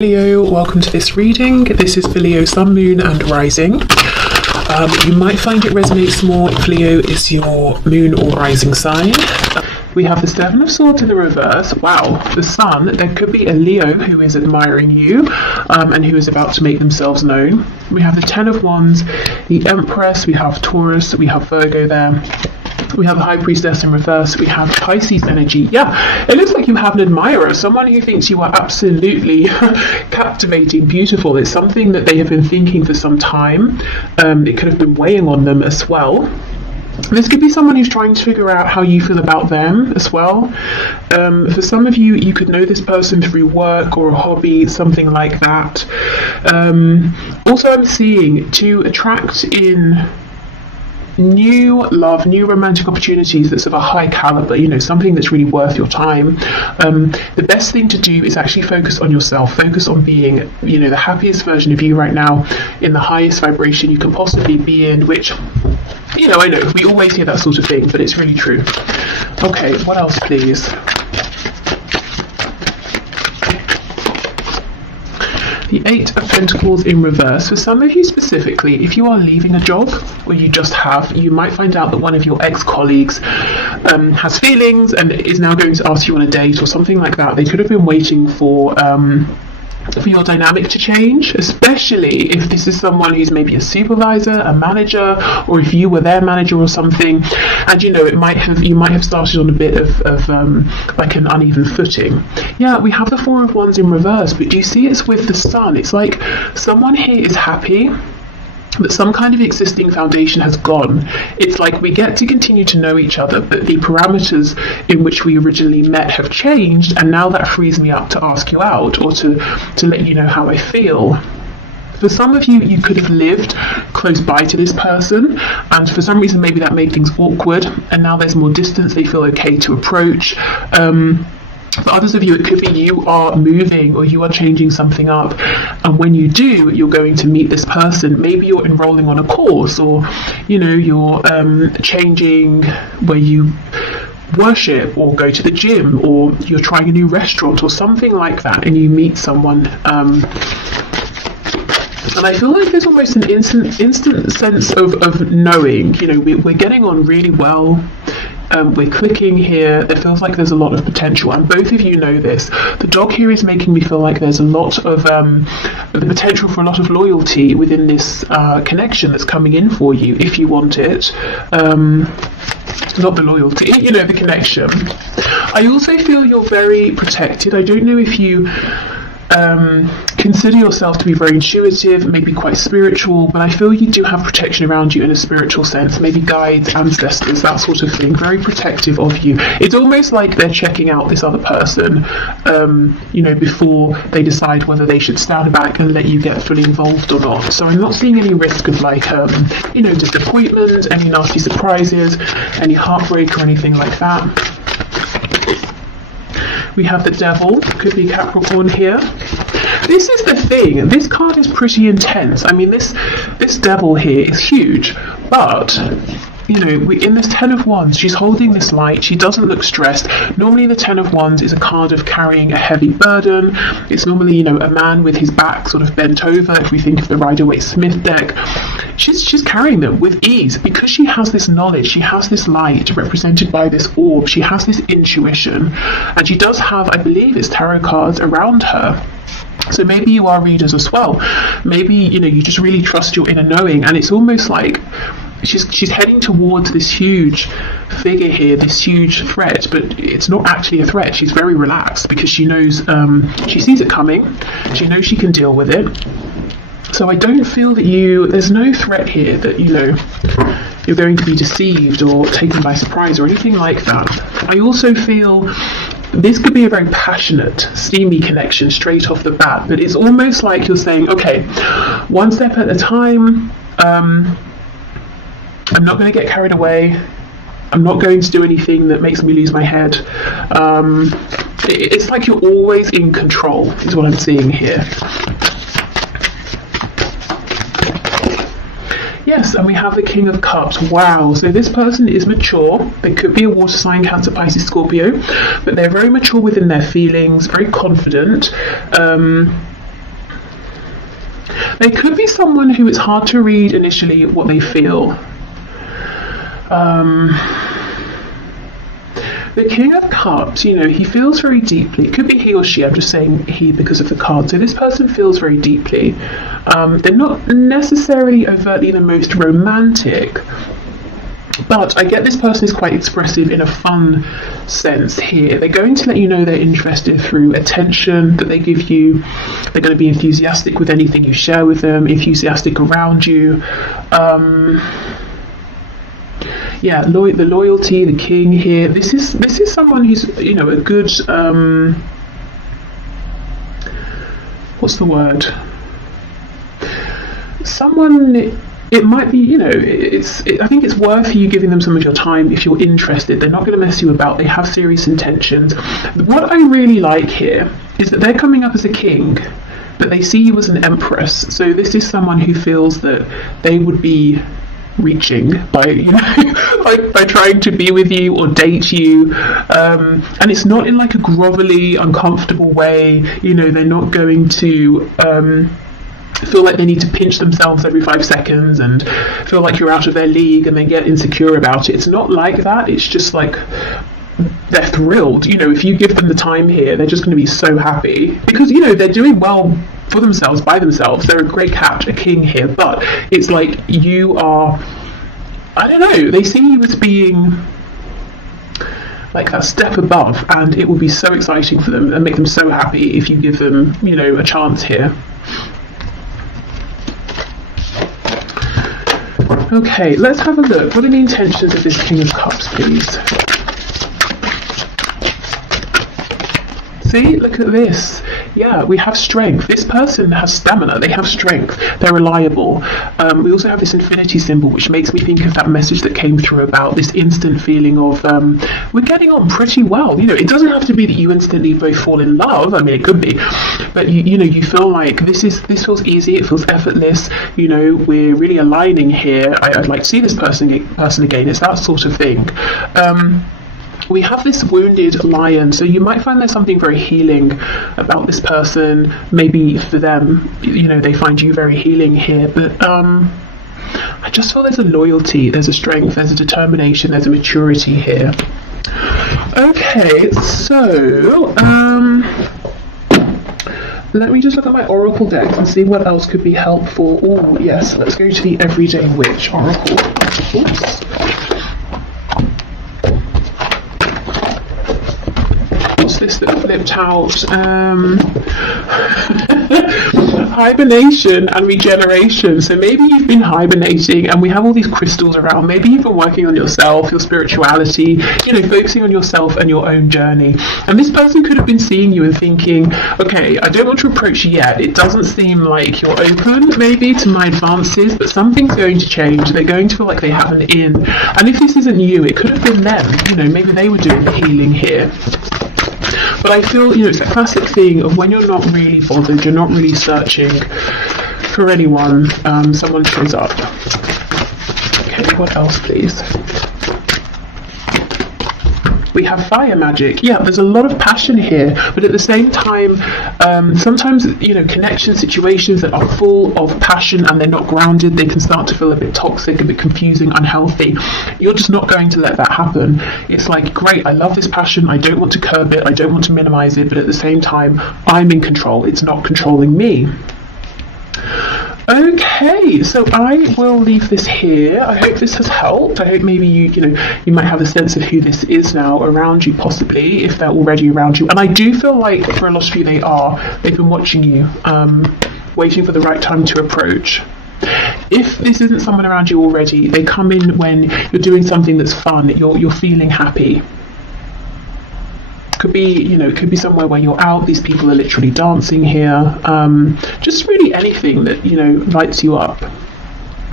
Leo, welcome to this reading. This is for Leo, Sun, Moon and Rising. You might find it resonates more if Leo is your moon or rising sign. We have the Seven of Swords in the reverse. Wow, the Sun. There could be a Leo who is admiring you and who is about to make themselves known. We have the Ten of Wands, the Empress, we have Taurus, we have Virgo there. We have the High Priestess in reverse. We have Pisces energy. Yeah, it looks like you have an admirer, someone who thinks you are absolutely captivating, beautiful. It's something that they have been thinking for some time. It could have been weighing on them as well. This could be someone who's trying to figure out how you feel about them as well. For some of you, you could know this person through work or a hobby, something like that. Also, I'm seeing to attract in new love, new romantic opportunities that's of a high caliber, something that's really worth your time. The best thing to do is actually focus on yourself, focus on being, the happiest version of you right now, in the highest vibration you can possibly be in, which, I know we always hear that sort of thing, but it's really true. Okay, what else, please? The Eight of Pentacles in reverse. For some of you specifically, if you are leaving a job, or you just have, you might find out that one of your ex-colleagues has feelings and is now going to ask you on a date or something like that. They could have been waiting for your dynamic to change, especially if this is someone who's maybe a supervisor, a manager, or if you were their manager or something, and you might have started on a bit of like an uneven footing. Yeah, we have the Four of Wands in reverse, but do you see it's with the Sun? It's like someone here is happy that some kind of existing foundation has gone. It's like we get to continue to know each other, but the parameters in which we originally met have changed, and now that frees me up to ask you out or to let you know how I feel. For some of you, you could have lived close by to this person, and for some reason maybe that made things awkward, and now there's more distance, they feel okay to approach. For others of you, it could be you are moving or you are changing something up, and when you do, you're going to meet this person. Maybe you're enrolling on a course, or you're changing where you worship or go to the gym, or you're trying a new restaurant or something like that, and you meet someone. And I feel like there's almost an instant sense of knowing. We're getting on really well. We're clicking here. It feels like there's a lot of potential, and both of you know this. The dog here is making me feel like there's a lot of the potential for a lot of loyalty within this connection that's coming in for you, if you want it. Not the loyalty, the connection. I also feel you're very protected. I don't know if you consider yourself to be very intuitive, maybe quite spiritual, but I feel you do have protection around you in a spiritual sense, maybe guides, ancestors, that sort of thing, very protective of you. It's almost like they're checking out this other person, before they decide whether they should stand back and let you get fully involved or not. So I'm not seeing any risk of disappointment, any nasty surprises, any heartbreak or anything like that. We have the Devil, could be Capricorn here. This is the thing, this card is pretty intense. I mean, this Devil here is huge, but in this Ten of Wands, she's holding this light. She doesn't look stressed. Normally the Ten of Wands is a card of carrying a heavy burden. It's normally, a man with his back sort of bent over, if we think of the Rider-Waite-Smith deck. She's carrying them with ease because she has this knowledge, she has this light represented by this orb, she has this intuition, and she does have, I believe it's tarot cards around her. So maybe you are readers as well. Maybe, you just really trust your inner knowing, and it's almost like she's heading towards this huge figure here, this huge threat, but it's not actually a threat. She's very relaxed because she knows, she sees it coming, she knows she can deal with it. So I don't feel that there's no threat here that, you're going to be deceived or taken by surprise or anything like that. I also feel this could be a very passionate, steamy connection straight off the bat, but it's almost like you're saying, okay, one step at a time, I'm not going to get carried away, I'm not going to do anything that makes me lose my head. It's like you're always in control, is what I'm seeing here. Yes, and we have the King of Cups. Wow, so this person is mature. They could be a water sign, Cancer, Pisces, Scorpio, but they're very mature within their feelings, very confident. They could be someone who it's hard to read initially what they feel. The King of Cups, you know, he feels very deeply. It could be he or she. I'm just saying he because of the card. So this person feels very deeply. They're not necessarily overtly the most romantic, but I get this person is quite expressive in a fun sense here. They're going to let you know they're interested through attention that they give you. They're going to be enthusiastic with anything you share with them, enthusiastic around you. Yeah, the loyalty, the king here. This is someone who's, you know, a good what's the word? Someone. It might be, you know, I think it's worth you giving them some of your time if you're interested. They're not going to mess you about. They have serious intentions. What I really like here is that they're coming up as a king, but they see you as an empress. So this is someone who feels that they would be reaching by, you know, by trying to be with you or date you, and it's not in like a grovelly, uncomfortable way. You know, they're not going to feel like they need to pinch themselves every 5 seconds and feel like you're out of their league and they get insecure about it. It's not like that. It's just like they're thrilled. You know, if you give them the time here, they're just going to be so happy because, you know, they're doing well for themselves, by themselves. They're a great cat, a king here, but it's like you are, I don't know, they see you as being like that step above, and it will be so exciting for them and make them so happy if you give them, you know, a chance here. Okay, let's have a look. What are the intentions of this King of Cups, please? See, look at this. Yeah, we have strength. This person has stamina. They have strength. They're reliable. We also have this infinity symbol, which makes me think of that message that came through about this instant feeling of we're getting on pretty well. You know, it doesn't have to be that you instantly both fall in love. I mean, it could be, but you know, you feel like this feels easy. It feels effortless. You know, we're really aligning here. I'd like to see this person again. It's that sort of thing. We have this wounded lion, so you might find there's something very healing about this person. Maybe for them, you know, they find you very healing here, but I just feel there's a loyalty, there's a strength, there's a determination, there's a maturity here. Okay, so let me just look at my oracle deck and see what else could be helpful. Oh yes, let's go to the Everyday Witch oracle. Oops. This that flipped out. Hibernation and regeneration. So maybe you've been hibernating and we have all these crystals around. Maybe you've been working on yourself, your spirituality, you know, focusing on yourself and your own journey. And this person could have been seeing you and thinking, okay, I don't want to approach you yet. It doesn't seem like you're open maybe to my advances, but something's going to change. They're going to feel like they have an in. And if this isn't you, it could have been them. You know, maybe they were doing the healing here. But I feel, you know, it's that classic thing of when you're not really bothered, you're not really searching for anyone, someone shows up. Okay, what else, please? We have fire magic. Yeah, there's a lot of passion here, but at the same time, sometimes, you know, connection situations that are full of passion and they're not grounded, they can start to feel a bit toxic, a bit confusing, unhealthy. You're just not going to let that happen. It's like, great, I love this passion, I don't want to curb it, I don't want to minimize it, but at the same time, I'm in control, it's not controlling me. Okay, so I will leave this here. I hope this has helped. I hope maybe you might have a sense of who this is now around you, possibly, if they're already around you. And I do feel like for a lot of you they've been watching you, waiting for the right time to approach. If this isn't someone around you already, they come in when you're doing something that's fun, you're feeling happy. Could be, you know, it could be somewhere where you're out, these people are literally dancing here, just really anything that, you know, lights you up.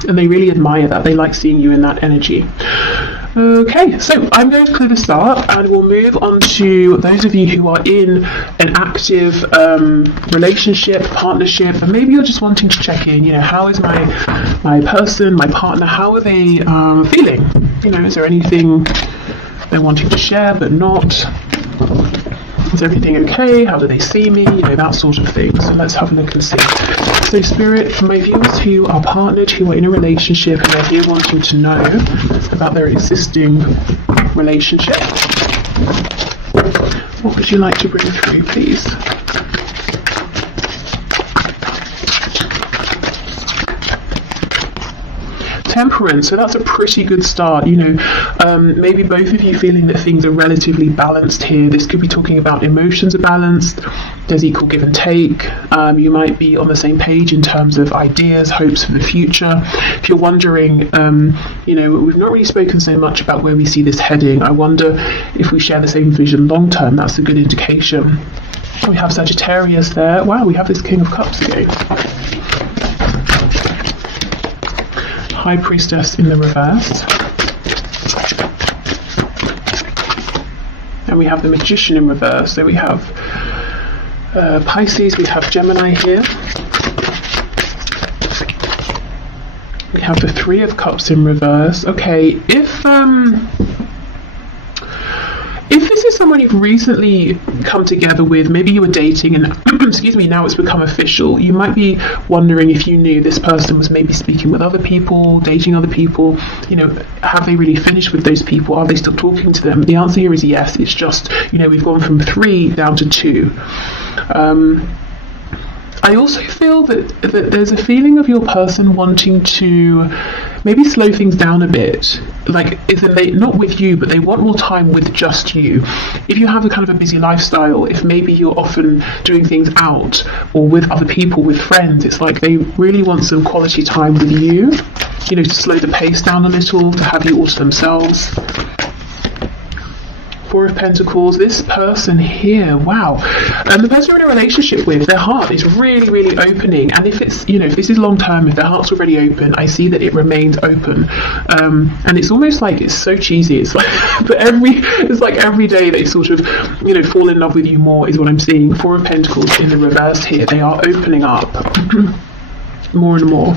And they really admire that, they like seeing you in that energy. Okay, so I'm going to clear this up and we'll move on to those of you who are in an active relationship, partnership, and maybe you're just wanting to check in, you know, how is my person, my partner, how are they feeling? You know, is there anything they're wanting to share but not? Is everything okay? How do they see me? You know, that sort of thing. So let's have a look and see. So Spirit, for my viewers who are partnered, who are in a relationship, and they're here wanting to know about their existing relationship, what would you like to bring through, please? Temperance, so that's a pretty good start. You know, maybe both of you feeling that things are relatively balanced here. This could be talking about emotions are balanced, there's equal give and take. You might be on the same page in terms of ideas, hopes for the future. If you're wondering, you know, we've not really spoken so much about where we see this heading. I wonder if we share the same vision long term. That's a good indication. We have Sagittarius there. Wow, we have this King of Cups again. High Priestess in the reverse. And we have the Magician in reverse. So we have Pisces, we have Gemini here. We have the Three of Cups in reverse. Okay, if this is someone you've recently come together with, maybe you were dating and excuse me, now it's become official, you might be wondering if you knew this person was maybe speaking with other people, dating other people. You know, have they really finished with those people? Are they still talking to them? The answer here is yes. It's just, you know, we've gone from 3 down to 2. I also feel that there's a feeling of your person wanting to maybe slow things down a bit. Like, isn't they not with you, but they want more time with just you. If you have a kind of a busy lifestyle, if maybe you're often doing things out or with other people, with friends, it's like they really want some quality time with you, you know, to slow the pace down a little, to have you all to themselves. Four of Pentacles, this person here, wow. And the person you're in a relationship with, their heart is really, really opening. And if it's, you know, if this is long term, if their heart's already open, I see that it remains open. And it's almost like, it's so cheesy. It's like, but it's like every day they sort of, you know, fall in love with you more is what I'm seeing. Four of Pentacles in the reverse here, they are opening up. More and more.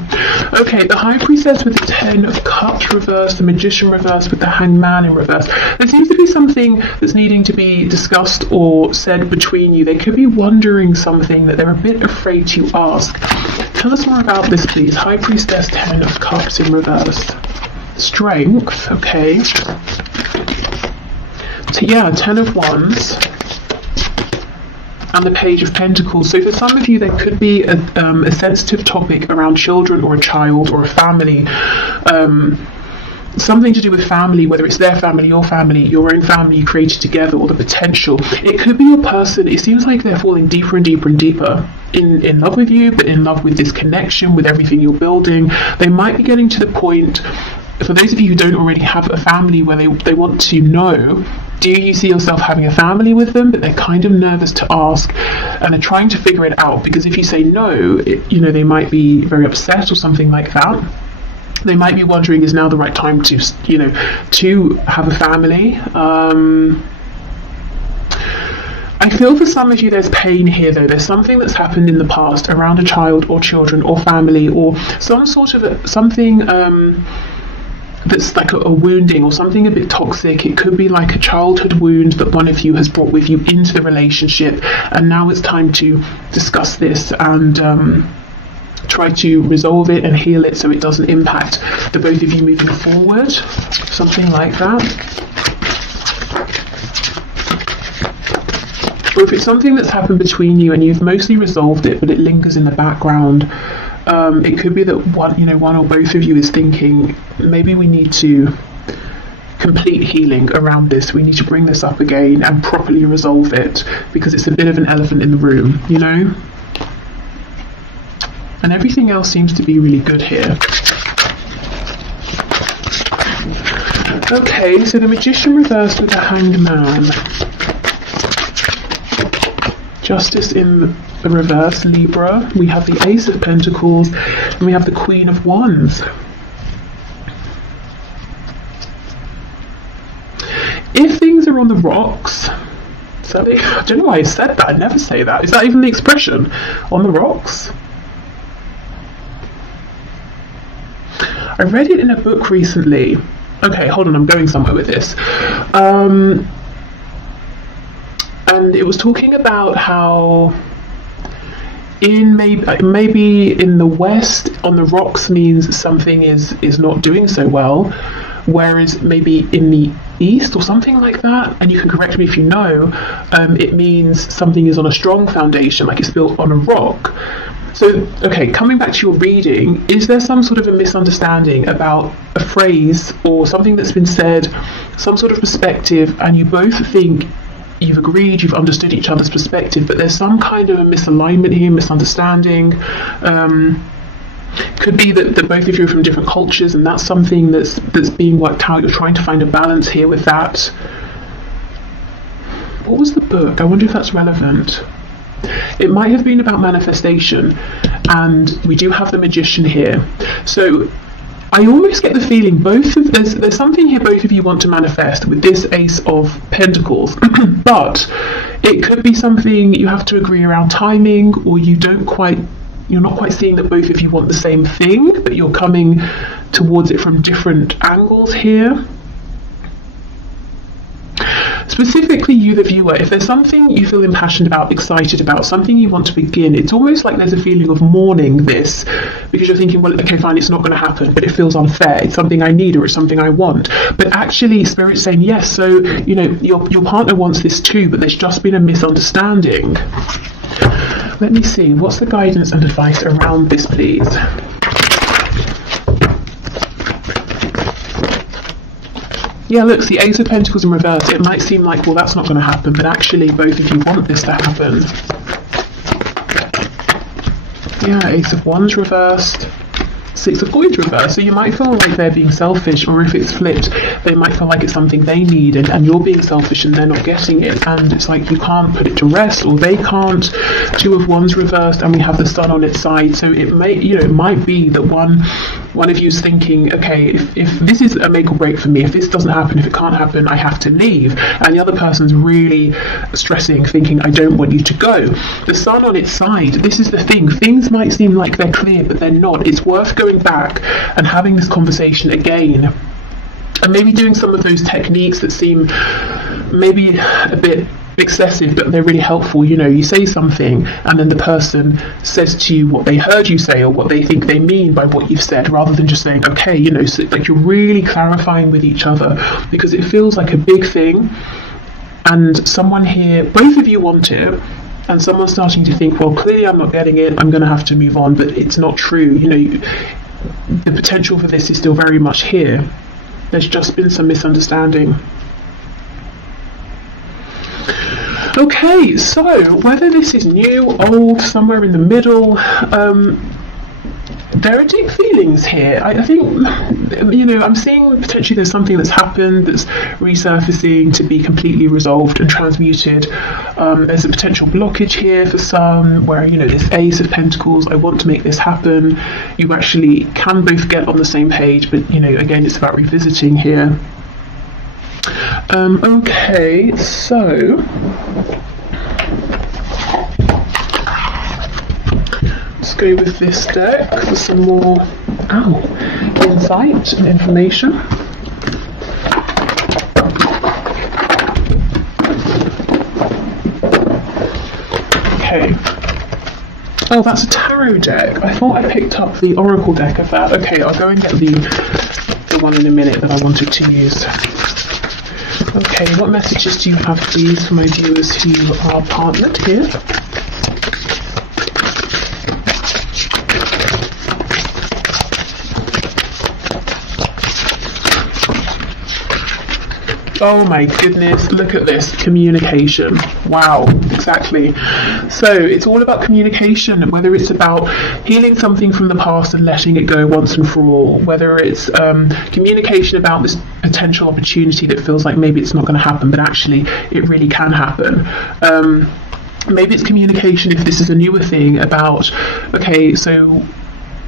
Okay, the High Priestess with the 10 of Cups reverse, the Magician reverse with the Hanged Man in reverse. There seems to be something that's needing to be discussed or said between you. They could be wondering something that they're a bit afraid to ask. Tell us more about this, please. High Priestess, 10 of Cups in reverse. Strength, okay. So yeah, 10 of Wands. And the Page of Pentacles. So for some of you, there could be a sensitive topic around children or a child or a family. Something to do with family, whether it's their family, your own family you created together, or the potential. It could be your person. It seems like they're falling deeper and deeper and deeper in love with you, but in love with this connection, with everything you're building. They might be getting to the point, for those of you who don't already have a family, where they want to know, do you see yourself having a family with them? But they're kind of nervous to ask, and they're trying to figure it out, because if you say no, you know, they might be very upset or something like that. They might be wondering, is now the right time to, you know, to have a family? I feel for some of you there's pain here though. There's something that's happened in the past around a child or children or family, or some sort of something that's like a wounding or something a bit toxic. It could be like a childhood wound that one of you has brought with you into the relationship, and now it's time to discuss this and try to resolve it and heal it so it doesn't impact the both of you moving forward. Something like that. Or if it's something that's happened between you and you've mostly resolved it, but it lingers in the background. It could be that one or both of you is thinking, maybe we need to complete healing around this. We need to bring this up again and properly resolve it, because it's a bit of an elephant in the room, you know? And everything else seems to be really good here. Okay, so the Magician reversed with the Hanged Man. Justice in the reverse, Libra. We have the Ace of Pentacles, and we have the Queen of Wands. If things are on the rocks, so I don't know why I said that. I'd never say that. Is that even the expression? On the rocks? I read it in a book recently. Okay, hold on, I'm going somewhere with this. and it was talking about how in maybe in the West, on the rocks means something is not doing so well, whereas maybe in the East or something like that, and you can correct me if you know, it means something is on a strong foundation, like it's built on a rock. So, okay, coming back to your reading, is there some sort of a misunderstanding about a phrase or something that's been said, some sort of perspective, and you both think you've agreed, you've understood each other's perspective, but there's some kind of a misalignment here, misunderstanding? Could be that both of you are from different cultures, and that's something that's being worked out. You're trying to find a balance here with that. What was the book? I wonder if that's relevant. It might have been about manifestation, and we do have the Magician here. So I almost get the feeling there's something here both of you want to manifest with this Ace of Pentacles, but it could be something you have to agree around timing, or you're not quite seeing that both of you want the same thing, but you're coming towards it from different angles here. Specifically, you, the viewer, if there's something you feel impassioned about, excited about, something you want to begin, it's almost like there's a feeling of mourning this, because you're thinking, well, okay, fine, it's not going to happen, but it feels unfair. It's something I need, or it's something I want. But actually, Spirit's saying, yes, so, you know, your partner wants this too, but there's just been a misunderstanding. Let me see, what's the guidance and advice around this, please? Yeah, look, the Ace of Pentacles in reverse. It might seem like, well, that's not going to happen, but actually both of you want this to happen. Yeah, Ace of Wands reversed. Six of Coins reversed. So you might feel like they're being selfish, or if it's flipped, they might feel like it's something they need, and you're being selfish and they're not getting it, and it's like you can't put it to rest, or they can't. Two of Wands reversed, and we have the Sun on its side. So it might be that one of you is thinking, okay, if this is a make or break for me, if this doesn't happen, if it can't happen, I have to leave, and the other person's really stressing, thinking, I don't want you to go. The Sun on its side, this is the thing, things might seem like they're clear, but they're not. It's worth going back and having this conversation again, and maybe doing some of those techniques that seem maybe a bit excessive, but they're really helpful. You know, you say something and then the person says to you what they heard you say, or what they think they mean by what you've said, rather than just saying, okay, you know, so like you're really clarifying with each other, because it feels like a big thing, and someone here, both of you want it, and someone's starting to think, well, clearly I'm not getting it, I'm going to have to move on, but it's not true. You know, the potential for this is still very much here. There's just been some misunderstanding. Okay, so whether this is new, old, somewhere in the middle, there are deep feelings here. I think, you know, I'm seeing potentially there's something that's happened that's resurfacing to be completely resolved and transmuted. There's a potential blockage here for some, where, you know, this Ace of Pentacles, I want to make this happen. You actually can both get on the same page, but, you know, again, it's about revisiting here. Okay, so let's go with this deck for some more insight and information. Okay. Oh, that's a tarot deck. I thought I picked up the oracle deck of that. Okay, I'll go and get the one in a minute that I wanted to use. Okay, what messages do you have, please, for my viewers who are partnered here? Oh my goodness, look at this, communication. Wow, exactly. So it's all about communication, whether it's about healing something from the past and letting it go once and for all, whether it's communication about this potential opportunity that feels like maybe it's not going to happen, but actually it really can happen. Maybe it's communication, if this is a newer thing, about, okay, so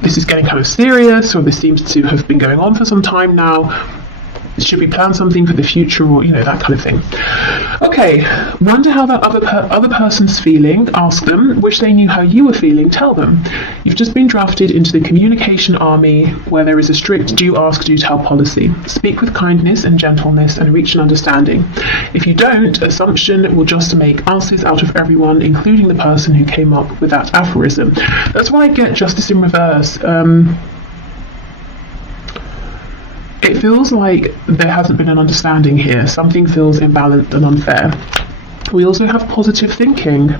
this is getting kind of serious, or this seems to have been going on for some time now. should we plan something for the future, or that kind of thing. Okay, wonder how that other person's feeling. Ask them. Wish they knew how you were feeling. Tell them. You've just been drafted into the communication army, where there is a strict do ask, do tell policy. Speak with kindness and gentleness and reach an understanding. If you don't, assumption will just make asses out of everyone, including the person who came up with that aphorism. That's why I get justice in reverse. It feels like there hasn't been an understanding here. Something feels imbalanced and unfair. We also have positive thinking.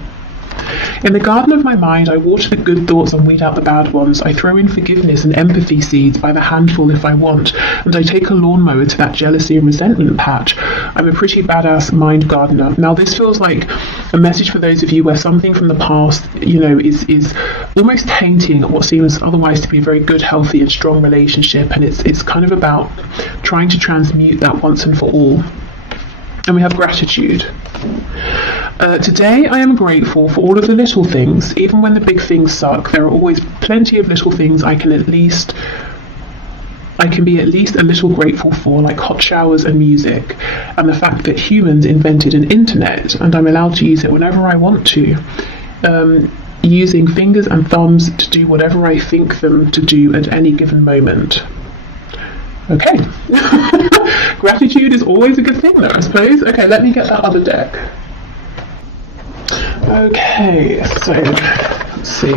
In the garden of my mind, I water the good thoughts and weed out the bad ones. I throw in forgiveness and empathy seeds by the handful if I want, and I take a lawnmower to that jealousy and resentment patch. I'm a pretty badass mind gardener. Now, this feels like a message for those of you where something from the past, is almost tainting what seems otherwise to be a very good, healthy, and strong relationship, and it's kind of about trying to transmute that once and for all. And we have gratitude. Today I am grateful for all of the little things. Even when the big things suck, there are always plenty of little things I can be at least a little grateful for, like hot showers and music, and the fact that humans invented an internet and I'm allowed to use it whenever I want to, using fingers and thumbs to do whatever I think them to do at any given moment. Okay. Gratitude is always a good thing though, I suppose. Okay, let me get that other deck. Okay, so let's see.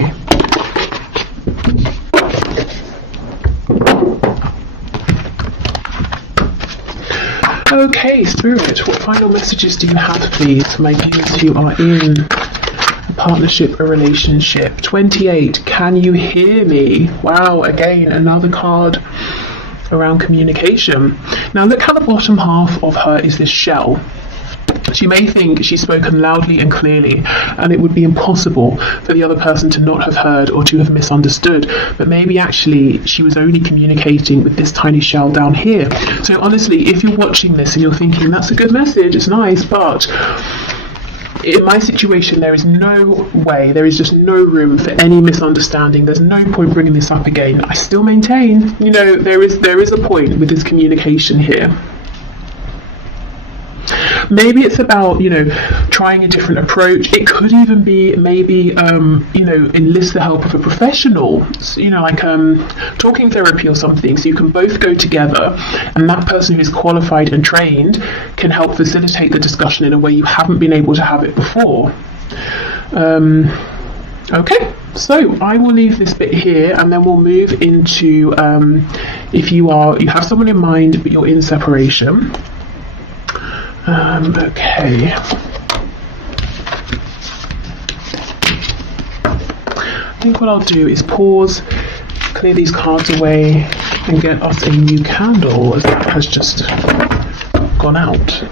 Okay, Spirit, what final messages do you have, please, for my viewers who are in a partnership, a relationship? 28, can you hear me? Wow, again, another card around communication. Now look how the bottom half of her is this shell. She may think she's spoken loudly and clearly, and it would be impossible for the other person to not have heard or to have misunderstood, but maybe actually she was only communicating with this tiny shell down here. So honestly, if you're watching this and you're thinking, that's a good message, it's nice, but in my situation, there is no way, there is just no room for any misunderstanding. There's no point bringing this up again. I still maintain, there is a point with this communication here. Maybe it's about, trying a different approach. It could even be maybe, enlist the help of a professional, like talking therapy or something, so you can both go together and that person who's qualified and trained can help facilitate the discussion in a way you haven't been able to have it before. Okay, so I will leave this bit here and then we'll move into if you have someone in mind but you're in separation. Okay. I think what I'll do is pause, clear these cards away, and get us a new candle as that has just gone out.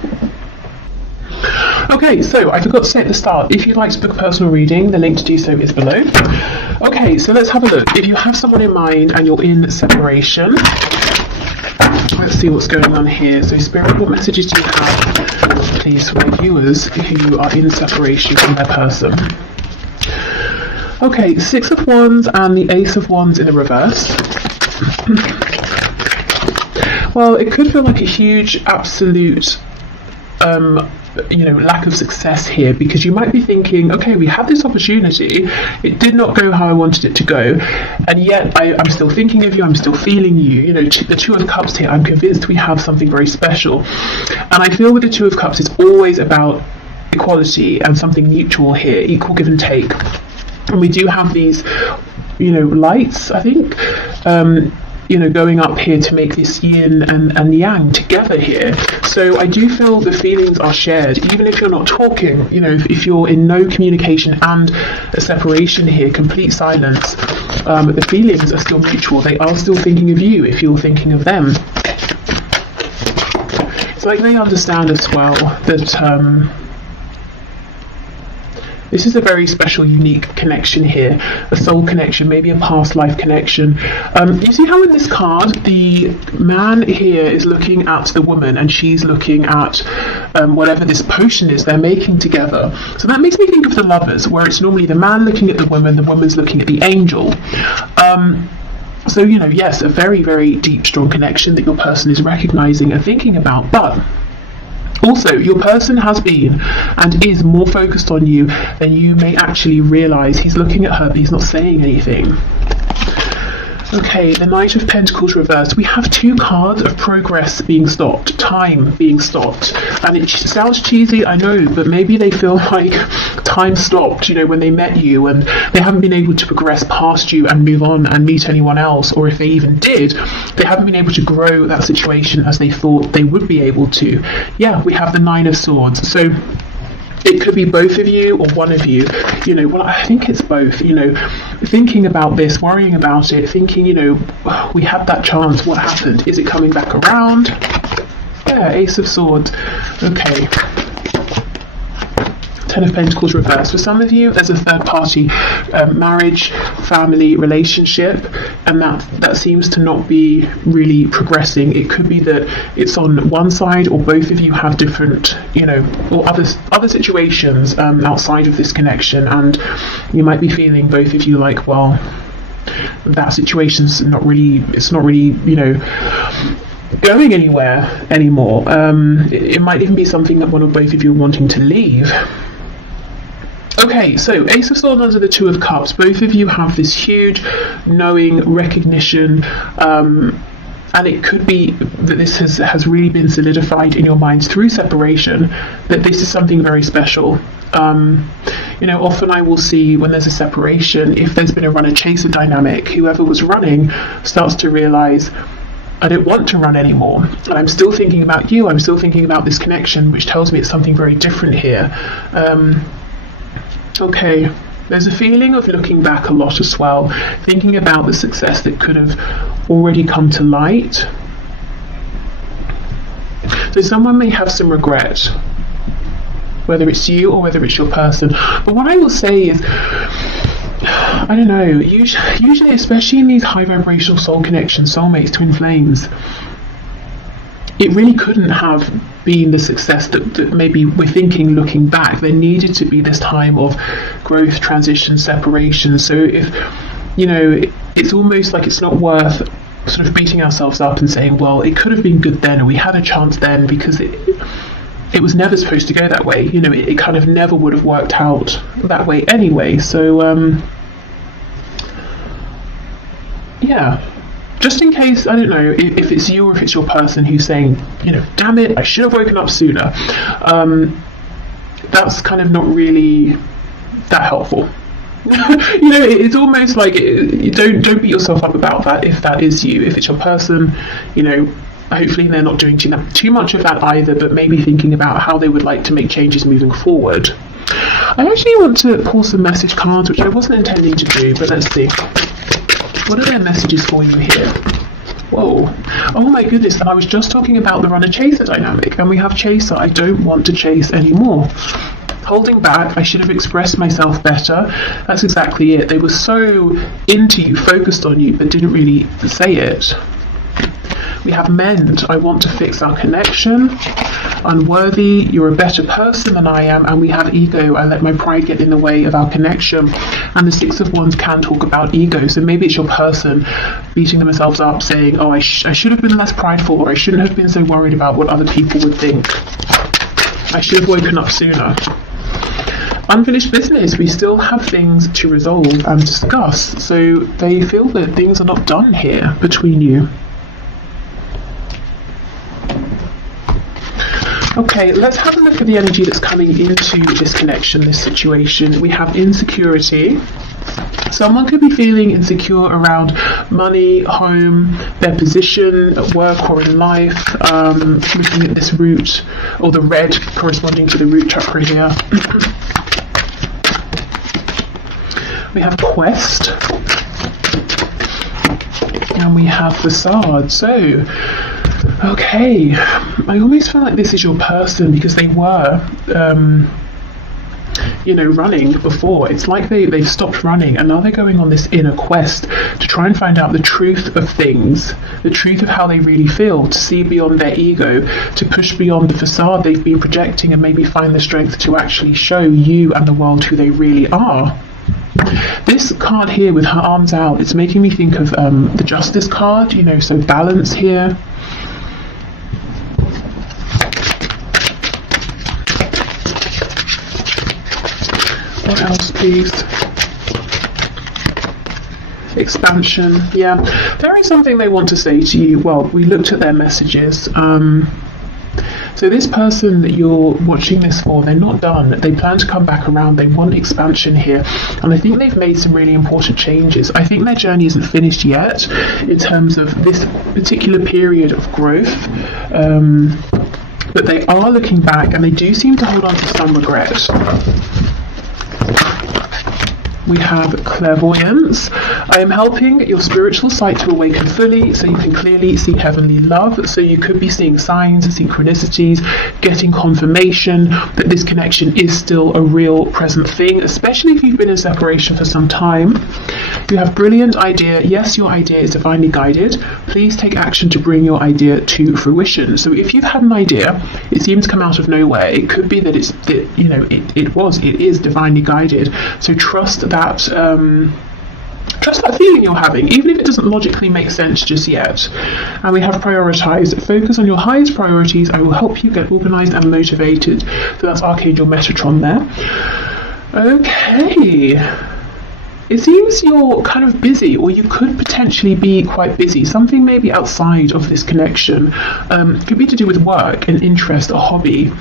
Okay, so I forgot to say at the start, if you'd like to book a personal reading, the link to do so is below. Okay, so let's have a look. If you have someone in mind and you're in separation, let's see what's going on here. So Spirit, what messages do you have, please, for my viewers who are in separation from their person? Okay, 6 of Wands and the Ace of Wands in the reverse. Well, it could feel like a huge, absolute lack of success here, because you might be thinking, okay, we had this opportunity, it did not go how I wanted it to go, and yet I'm still thinking of you, I'm still feeling you. The Two of Cups here, I'm convinced we have something very special, and I feel with the Two of Cups it's always about equality and something mutual here, equal give and take, and we do have these lights, I think, going up here to make this yin and yang together here. So I do feel the feelings are shared, even if you're not talking, if you're in no communication and a separation here, complete silence, the feelings are still mutual. They are still thinking of you if you're thinking of them. It's like they understand as well that this is a very special, unique connection here, a soul connection, maybe a past life connection. You see how in this card, the man here is looking at the woman and she's looking at whatever this potion is they're making together. So that makes me think of the Lovers, where it's normally the man looking at the woman's looking at the angel. So, yes, a very, very deep, strong connection that your person is recognizing and thinking about. But also, your person has been and is more focused on you than you may actually realize. He's looking at her, but he's not saying anything. Okay, the Knight of Pentacles reversed. We have 2 cards of progress being stopped, time being stopped. And it sounds cheesy, I know, but maybe they feel like time stopped, when they met you, and they haven't been able to progress past you and move on and meet anyone else. Or if they even did, they haven't been able to grow that situation as they thought they would be able to. Yeah, we have the 9 of Swords. So it could be both of you or one of you, well, I think it's both, thinking about this, worrying about it, thinking, we had that chance, what happened? Is it coming back around? Yeah, Ace of Swords. Okay. 10 of Pentacles reversed. For some of you, there's a third party marriage, family relationship, and that seems to not be really progressing. It could be that it's on one side, or both of you have different, or other situations outside of this connection, and you might be feeling, both of you, like, well, that situation's not really, going anywhere anymore. It might even be something that one or both of you are wanting to leave. Okay, so Ace of Swords under the 2 of Cups. Both of you have this huge knowing, recognition, and it could be that this has really been solidified in your minds through separation, that this is something very special. Often I will see when there's a separation, if there's been a runner-chaser dynamic, whoever was running starts to realize, I don't want to run anymore, and I'm still thinking about you, I'm still thinking about this connection, which tells me it's something very different here. Okay, there's a feeling of looking back a lot as well, thinking about the success that could have already come to light. So someone may have some regret, whether it's you or whether it's your person. But what I will say is, I don't know, usually, especially in these high vibrational soul connections, soulmates, twin flames, it really couldn't have been the success that maybe we're thinking looking back. There needed to be this time of growth, transition, separation. So if, it's almost like it's not worth sort of beating ourselves up and saying, well, it could have been good then, or we had a chance then, because it was never supposed to go that way. It kind of never would have worked out that way anyway. So, yeah. Just in case, I don't know, if it's you or if it's your person who's saying, damn it, I should have woken up sooner. That's kind of not really that helpful. It's almost like, don't beat yourself up about that if that is you. If it's your person, hopefully they're not doing too much of that either, but maybe thinking about how they would like to make changes moving forward. I actually want to pull some message cards, which I wasn't intending to do, but let's see. What are their messages for you here? Whoa. Oh my goodness, and I was just talking about the runner-chaser dynamic, and we have chaser. I don't want to chase anymore. Holding back, I should have expressed myself better. That's exactly it. They were so into you, focused on you, but didn't really say it. We have mend. I want to fix our connection. Unworthy. You're a better person than I am. And we have ego. I let my pride get in the way of our connection. And the 6 of Wands can talk about ego. So maybe it's your person beating themselves up, saying, oh, I should have been less prideful, or I shouldn't have been so worried about what other people would think. I should have woken up sooner. Unfinished business. We still have things to resolve and discuss. So they feel that things are not done here between you. Okay, let's have a look at the energy that's coming into this connection, this situation. We have insecurity. Someone could be feeling insecure around money, home, their position at work or in life. Looking at this root, or the red corresponding to the root chakra here. We have quest. And we have facade. So, okay, I almost feel like this is your person because they were, running before. It's like they've stopped running and now they're going on this inner quest to try and find out the truth of things, the truth of how they really feel, to see beyond their ego, to push beyond the facade they've been projecting and maybe find the strength to actually show you and the world who they really are. This card here with her arms out, it's making me think of the Justice card, you know, so balance here. What else, please? Expansion. Yeah, there is something they want to say to you. Well, we looked at their messages. So this person that you're watching this for, they're not done. They plan to come back around. They want expansion here. And I think they've made some really important changes. I think their journey isn't finished yet in terms of this particular period of growth. But they are looking back, and they do seem to hold on to some regret. We have clairvoyance. I am helping your spiritual sight to awaken fully so you can clearly see heavenly love. So you could be seeing signs, synchronicities, getting confirmation that this connection is still a real present thing, especially if you've been in separation for some time. You have brilliant idea. Yes, your idea is divinely guided. Please take action to bring your idea to fruition. So if you've had an idea, it seems to come out of nowhere. It could be that it is divinely guided. So trust that feeling you're having, even if it doesn't logically make sense just yet. And we have prioritized. Focus on your highest priorities. I will help you get organized and motivated. So that's Archangel Metatron there. Okay. It seems you're kind of busy, or you could potentially be quite busy. Something maybe outside of this connection. Could be to do with work, an interest, a hobby.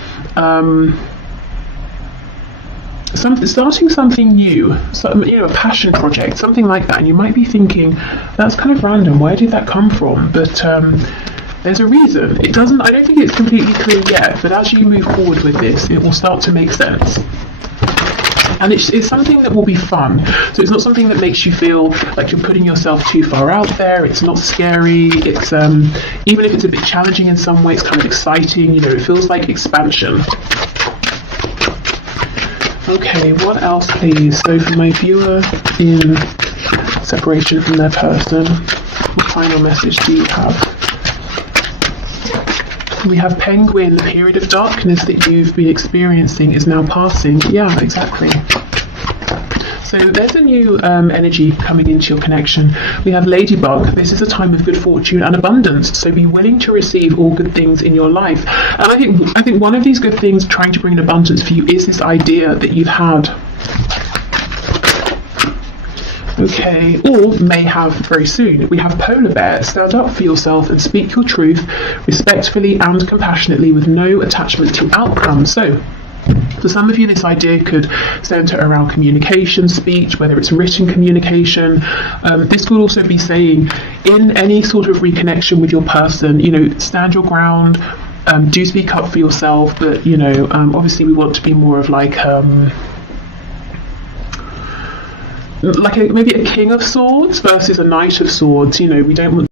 Starting something new, a passion project, something like that, and you might be thinking, that's kind of random, where did that come from? But there's a reason. I don't think it's completely clear yet, but as you move forward with this, it will start to make sense. And it's something that will be fun. So it's not something that makes you feel like you're putting yourself too far out there. It's not scary. It's even if it's a bit challenging in some way, it's kind of exciting. It feels like expansion. Okay, what else, please? So for my viewer in separation from their person, what final message do you have? We have Penguin. The period of darkness that you've been experiencing is now passing. Yeah, exactly. So there's a new energy coming into your connection. We have Ladybug. This is a time of good fortune and abundance. So be willing to receive all good things in your life. And I think one of these good things trying to bring an abundance for you is this idea that you've had. Okay, or may have very soon. We have Polar Bear. Stand up for yourself and speak your truth respectfully and compassionately with no attachment to outcome. So for some of you, this idea could center around communication, speech, whether it's written communication. This could also be saying, in any sort of reconnection with your person, stand your ground, do speak up for yourself, but, obviously we want to be more of maybe a King of Swords versus a Knight of Swords. We don't want